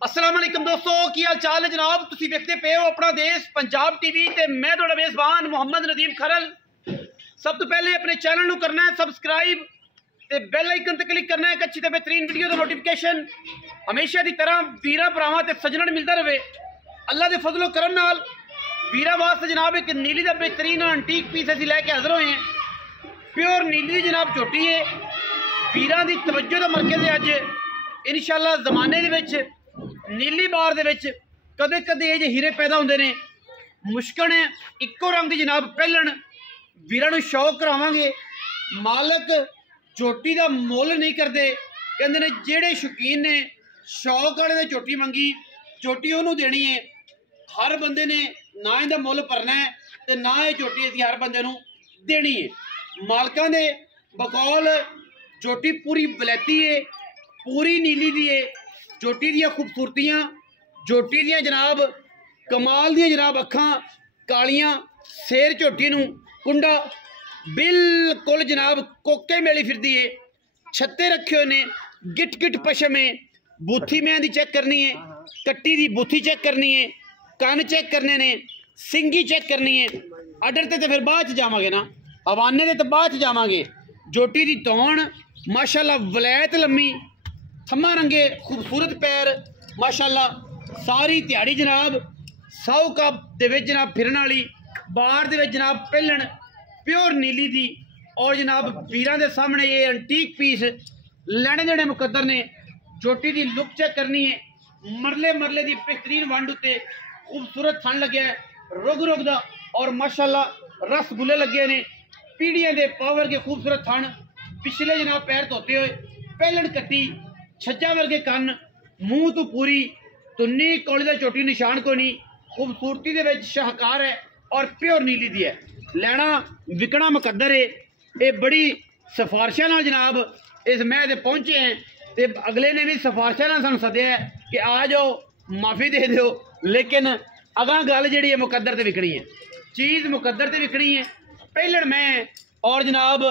अस्सलाम वालेकुम दोस्तों, की हाल चाल है जनाब। तुसीं देखते पे हो अपना देश पंजाब टीवी ते मैं तुहाडा मेज़बान मुहम्मद नदीम खरल। सब तो पहले अपने चैनल नूं करना है सबसक्राइब ते बेल आइकन ते क्लिक करना है एक अच्छी ते बेहतरीन वीडियो दा नोटिफिकेशन हमेशा की तरह वीरां भरावां ते सज्जणां मिलता रहे। अल्लाह के फजलो करम नाल वीरां वास्ते जनाब एक नीली का बेहतरीन एंटीक पीस असीं लैके हाज़र होए हैं। प्योर नीली दी जनाब झोटी है। वीरां दी तवज्जो दा मरकज़ है। अज इंशाअल्लाह ज़माने दे विच नीली बार दे विच कदे कदे ये हीरे पैदा होंदे ने। मुश्किल है इक्को रंग की जनाब पहलन वीरां नूं शौक करावांगे। मालक झोटी का मुल नहीं करते, कहंदे ने जेड़े शौकीन ने शौक वाले ने झोटी मंगी झोटी उन्होंने देनी है। हर बंदे ने ना इहदा मुल भरना है ते ना ये झोटी असीं हर बंदे नूं देनी है। मालकां दे बकौल झोटी पूरी बलैती है, पूरी नीली दी है। झोटी दियां खूबसूरतियां, झोटी दियां जनाब कमाल दियां जनाब अखां कालियां, शेर झोटी नूं कुंडा बिल्कुल जनाब कोके मेली फिरदी है। छत्ते रखे हुए ने, गिट गिट पशम है। बूथी मैं दी चेक करनी है, कट्टी दी बूथी चेक करनी है, कन चेक करने ने, सिंगी चेक करनी है। अडर ते फिर बाद च जावांगे ना, हवाने दे तो बाद च जावांगे। झोटी दी तौण माशाअल्लाह वलैत लम्मी, थम्मा रंगे खूबसूरत पैर माशाअल्लाह। सारी दिहाड़ी जनाब 100 कप दे विच जनाब फिरन वाली बार दे विच जनाब पहलन प्योर नीली दी। और जनाब वीरां दे सामने ये एंटीक पीस लैने देने मुकद्दर ने। झोटी दी लुक चेक करनी है, मरले मरले दी बेहतरीन वंड उत्ते खूबसूरत थन लगे है रुग रुग दा। और माशाअल्लाह रसगुल्ले लगे ने, पीढ़ियां दे पावर के खूबसूरत थन। पिछले जनाब पैर धोते हुए पहलन कट्टी, छज्जा वर्गे कन, मूँह तो पूरी तुन्नी कौली का झोटी निशान को नहीं। खूबसूरती दे विच शाहकार है और प्योर नीली दी है। लैना विकना मुकद्दर है। ये बड़ी सिफारिशों नाल जनाब इस मैं ते पहुंचे हैं ते अगले ने भी सिफारिशों नाल सानूं सद्दिया है कि आ जाओ माफ़ी दे दो। लेकिन अगां गल जिहड़ी है मुकद्दर ते विकनी है, चीज़ मुकद्दर ते विकनी है। पहलन मैं और जनाब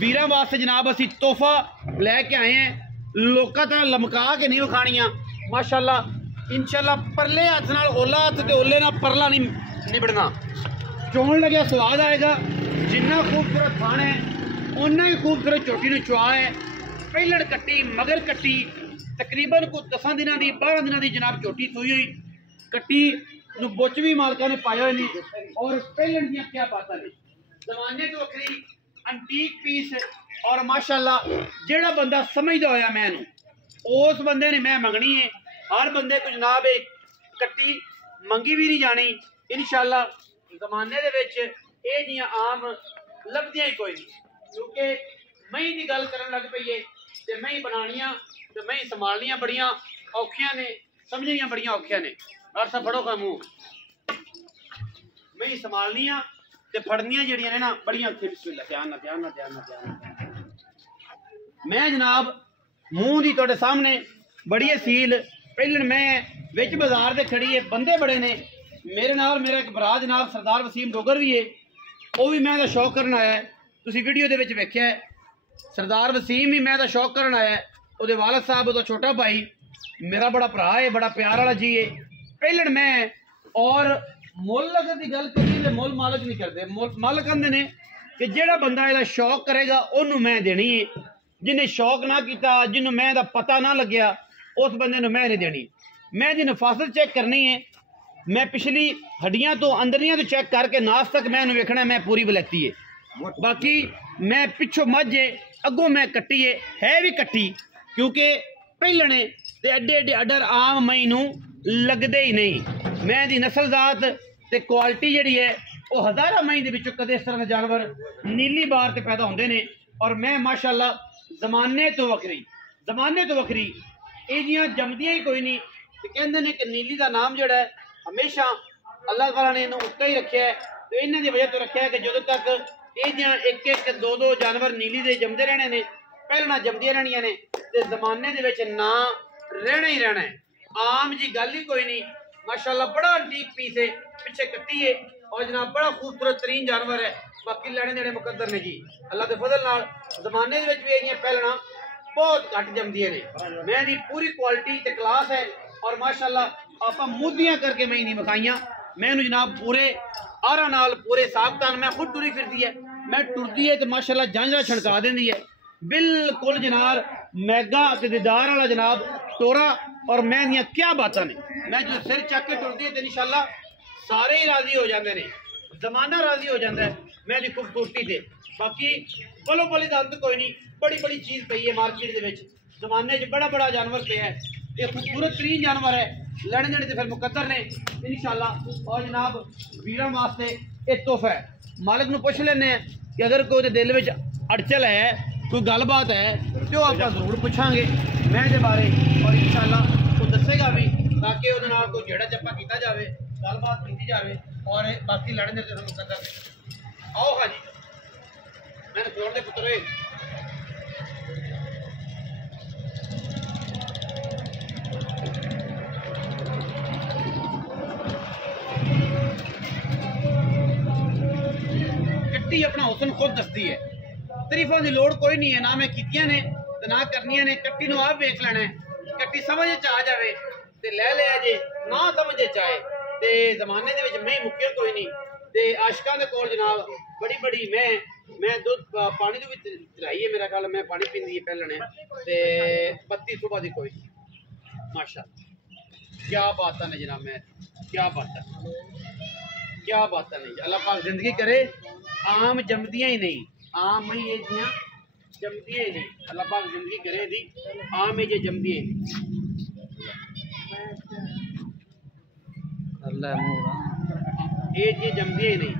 वीरां वास्ते जनाब असीं तोहफा लैके आए हैं। लोकां तां लमका के नहीं विखाणियां माशाअल्लाह। इंशाअल्लाह परले हत्थ नाल ओला हत्थ ते ओले नाल परला नहीं निबड़ना। चोण लगे स्वाद आएगा। जिन्ना खूबसूरत थान है उन्ना ही खूबसूरत झोटी नूं चुआ है। पहलण कट्टी मगर कट्टी तकरीबन को 10 दिनों की 12 दिनों की जनाब झोटी सोई हुई। कट्टी नूं बुच भी मालकां ने पाए हुए ने। और पहलण दियां क्या बातां ने, जमाने तो वखरी एंटीक पीस। और माशाअल्लाह जेड़ा बंदा समझदा होया मैं उस बंदे ने मैं मंगनी है। हर बंदे को जनाब एक कट्टी मंगी भी नहीं जानी इंशाअल्लाह। जमाने दे विच ये जियां आम लभदियां ही कोई नहीं, क्योंकि मई की गल करन लग पई है ते मई बनानियां ते मई संभालनियां बड़ियां औखियां ने, समझनियां बड़ियां औखियां ने। और सब फड़ो का मुंह मई संभालनियां ते फड़नियां जिहड़ियां ने ना बड़ियां औखियां। बिस्मिल्लाह ध्यान ना ध्यान ना ध्यान ना ध्यान ना। मैं जनाब मूँह की तुहाडे सामने बड़ी असील पहलन मैं विच बाजार दे खड़ी है। बंदे बड़े ने मेरे नाल, मेरा एक भरा जनाब सरदार वसीम डोगर भी है, वो भी मैं दा शौक करन आया है। तुसीं वीडियो दे विच वेख्या है सरदार वसीम भी मैं दा शौक करन आया है। उहदे वालद साहब उहदा छोटा भाई मेरा बड़ा भरा है, बड़ा प्यार वाला जी है। पहलन मैं और मुल लगन की गल करी ते मुल मालक नहीं करते। मालक कहंदे ने कि जेड़ा बंदा इहदा शौक करेगा उन्होंने मैं देनी है। जिन्हें शौक ना किया, जिन्होंने मैं दा पता ना लग्या, उस बंदे नूं मैं नहीं देनी। मैं जी नफासत चेक करनी है। मैं पिछली हड्डियां तो अंदरियां तो चेक करके नास तक मैं वेखना मैं पूरी बलैती है। बाकी मैं पिछों मझ है, अगों मैं कट्टी है भी कट्टी, क्योंकि पहलने ते एडे एडे अडर आम मई नूं लगदे ही नहीं। मैं दी नस्ल जात ते क्वालिटी जिहड़ी है वो हज़ारां मई दे विचों कदे इस तरह के जानवर नीली बार ते पैदा होंदे ने। और मैं माशाअल्लाह जमाने तो वखरी ये जियां जमदियां ही कोई नहीं। कहते हैं कि नीली का नाम जोड़ा है हमेशा अल्लाह ताला ने इन्हूं उत्ते ही रखा है। तो इन्हां दी वजह तो रखा है कि जो तक ये जियां एक एक दो दो जानवर नीली दे जमदे रहने ने, पहलना जमदियां रहनियां ने ते जमाने दे विच ना रहना ही रहना है। आम जी गल ही कोई नहीं माशाअल्लाह। बड़ा एंटीक पीस है, पिछे कट्टी है और जनाब बड़ा खूबसूरत तरीन जानवर है। बाकी लैने देने मुकद्दर ने जी अल्लाह के फजल नाल। जमाने दे विच भी इहदियां पहलना बहुत घट जमदियां ने। मैं दी पूरी क्वालिटी ते क्लास है और माशाअल्लाह आप मुद्दियां करके मैं नहीं मखाइया मैनू जनाब पूरे आरा नाल पूरे साबतान मैं खुद टुरी फिरती है मैं टुरती है तो माशाअल्लाह झांझरा छड़का देंदी है बिल्कुल जनाब मैगा ते दीदार वाला जनाब टोरा और मैं दियां क्या बातां ने मैं जो सिर चक के टुरदी है तो इंशाअल्लाह सारे ही राजी हो जाते हैं जमाना राजी हो जाता है मैं दी खूबसूरती से बाकी पलो पली का अंत कोई नहीं बड़ी बड़ी चीज़ पई है मार्केट के जमाने च बड़ा बड़ा जानवर पे है ये खूबसूरत तरीन जानवर है लड़ने देने से फिर मुकद्दर ने इंशाअल्लाह और जनाब वीरों वास्ते एक तोहफा है मालिक नूं पुछ लेने कि अगर कोई दिल में अड़चल है कोई गलबात है तो आप जरूर पूछांगे मैं दे बारे और इंशाअल्लाह को दसेगा भी ताकि वो कोई जेड़ा चप्पा किया जाए गलबात की जाए और बाकी लड़ने से मुकद्दर आओ हाँ जी मैंने छोड़ दे पुत्रे कट्टी अपना हुसन खुद दसती है तरीफों की लोड़ कोई नहीं है ना मैं कीतियां ने ते ना करनियां ने कट्टी नूं आप वेख लेना है कट्टी समझ आ जाए ते ले लिया जे ना समझ आए ते जमाने दे विच मैं मुक्किया कोई नहीं ते आशिकां दे कोल जनाब बड़ी बड़ी मैं दुध पानी तो भी चलाई है मेरा ख्याल मैं पानी पींदी है पहलने ते बत्ती सुबह दी कोई माशाअल्लाह क्या बात है जनाब मैं क्या बात नहीं अल्लाह पाक जिंदगी करे आम जमदियां ही नहीं आम ही ये जियां जमदियां ही नहीं अल्लाह पाक जिंदगी करे दी आम ही ये जमदियां ही नहीं ये जमदियां ही नहीं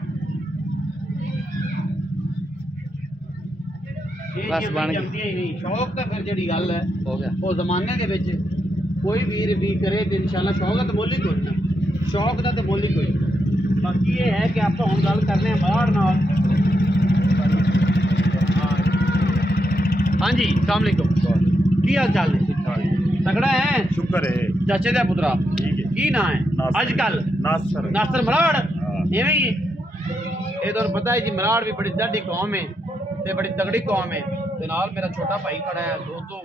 जमदियां ही नहीं शौक तो फिर जी गल है वो जमाने के विच कोई वीर भी करे तो इंशाल्लाह शौक का तो मुल ही कोई ना शौक का तो मुल ही कोई बाकी ये है कि आप हम गल करने बाहर नाल हाँ जी अस्सलाम वालेकुम की हाल चाल है तगड़ा है शुक्र है चाचे दा पुत्रा की ना है अजकल नासर मराड़ इवें ही ये तो पता है जी मराड़ भी बड़ी ढाडी कौम है ते बड़ी तगड़ी कौम है ते नाल मेरा छोटा भाई खड़ा है दोस्तों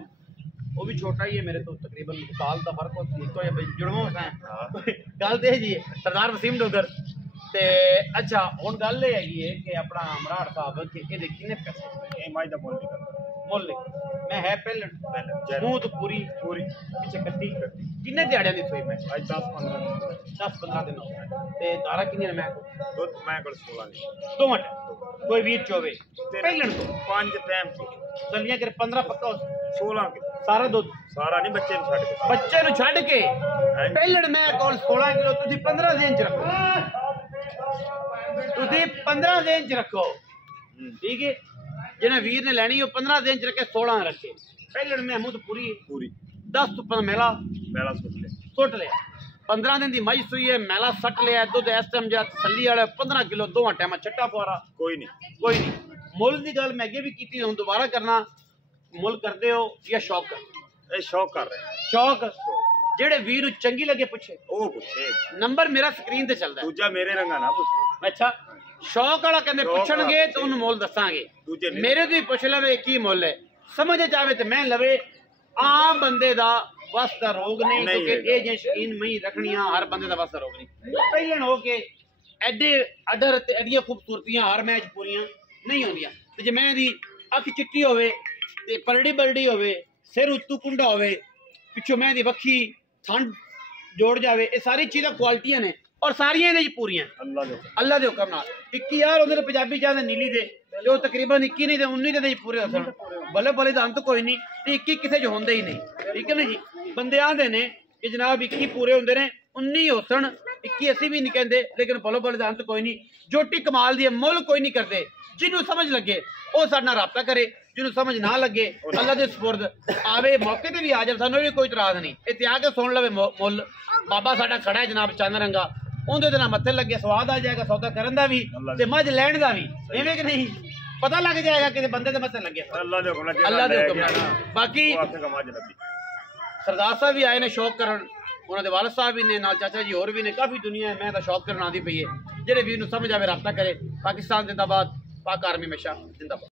वो भी छोटा ही है मेरे तो तकरीबन साल का फर्क हो जुड़वा है गल तो जी सरदार वसीम डोगर ते अच्छा हुण गल ये है कि अपना मराड़ साहब कि ये किन्ने पैसे मुल मैं है पहले मूँह तो पूरी पीछे कट्टी किन्ने दिहाड़ियां दी सोई मैं 10-15 दिन हो गए ते दारा किन्ने मैं दुध मैं कोल 16 2 मिनट कोई वीर चोवे पहलन तो 5 टाइम चलिए कर 15 पक्का 16 के सारा दुध सारा नहीं बच्चे नु छड़ के पहलन मैं कोल 16 किलो तुसी 15 दिन च रखो तुसी 15 दिन च रखो ठीक है जिन्हें वीर ने लैनी वो 15 दिन च रखे 16 रखे पहले मैं मुँह तो पूरी 10 तो 15 मेला सुट लिया 15 दिन की मई सुई है मेला सट लिया दुध इस टाइम जा तसली वाले 15 किलो 2 टाइम छट्टा पुआरा कोई नहीं मुल की गल मैं अगे भी की हूँ दोबारा करना मुल करते हो या शौक कर शौक कर रहे हैं शौक जेड़े वीर चंगी लगे पूछे नंबर मेरा स्क्रीन ते चलदा है दूजा मेरे रंगा ना पूछे अच्छा शौक वाला कहते पुछणगे तो उन्हें मुल दसांगे मेरे तो पुछ लवे की मुल है समझ आवे तो मैं लवे आम बंदे दा बस का रोग नहीं क्योंकि ये शकीन मई रखनियां हर बंदे दा बस का रोग नहीं पहले हो के एडे अडर ते एडियां खूबसूरतियां हर मैच पूरियां नहीं होंदियां ते जे मैं दी अख चिट्टी होवे ते परड़ी बरड़ी होवे सिर उत्तू कुंडा होवे पिछों मैं दी वक्खी ठंड जोड़ जावे ये सारी चीज़ां क्वालिटियां ने और सारियां इहदे च पूरियां अल्लाह दे हुक्म नाल इक्की यार उधर पंजाबी चाहते नीली दे जो तकरीबन 21 नहीं 19 दे पूरे हसन बल्ले बल्ले का अंत कोई नहीं ते 21 किसे जो होंदे ही नहीं ठीक है ना जी बंदे आंदे ने कि जनाब 21 पूरे होंदे ने 19 होसन 21 असी भी नहीं कहते लेकिन बल्ले बल्ले का अंत कोई नहीं जोटी कमाल दी मुल कोई नहीं करते जिन्हों समझ लगे वो साडे नाल राबता करे जिन्हों समझ ना लगे अल्लाह दे सुपुर्द आवे मौके ते भी आ जाए सानू भी कोई इतराज नहीं इत्थे आके सुन लवे मुल बाबा साडा खड़ा है जनाब चंद रंगा उहदे ते ना मत्थे लगे स्वाद आ जाएगा सौदा करन दा भी ते मझ लैण दा भी इवें कि नहीं पता लग जाएगा कि बंदे दे मत्थे लगे अल्लाह दे हुक्म बाकी सरदार साहब भी आए ने शौक करन उन्होंने वालद साहब भी ने नाल चाचा जी और भी ने काफ़ी दुनिया है मैं तो शौक करना आती पई है जेडे वीर नूं समझ आवे राबता करे पाकिस्तान जिंदाबाद पाक आर्मी हमेशा जिंदाबाद।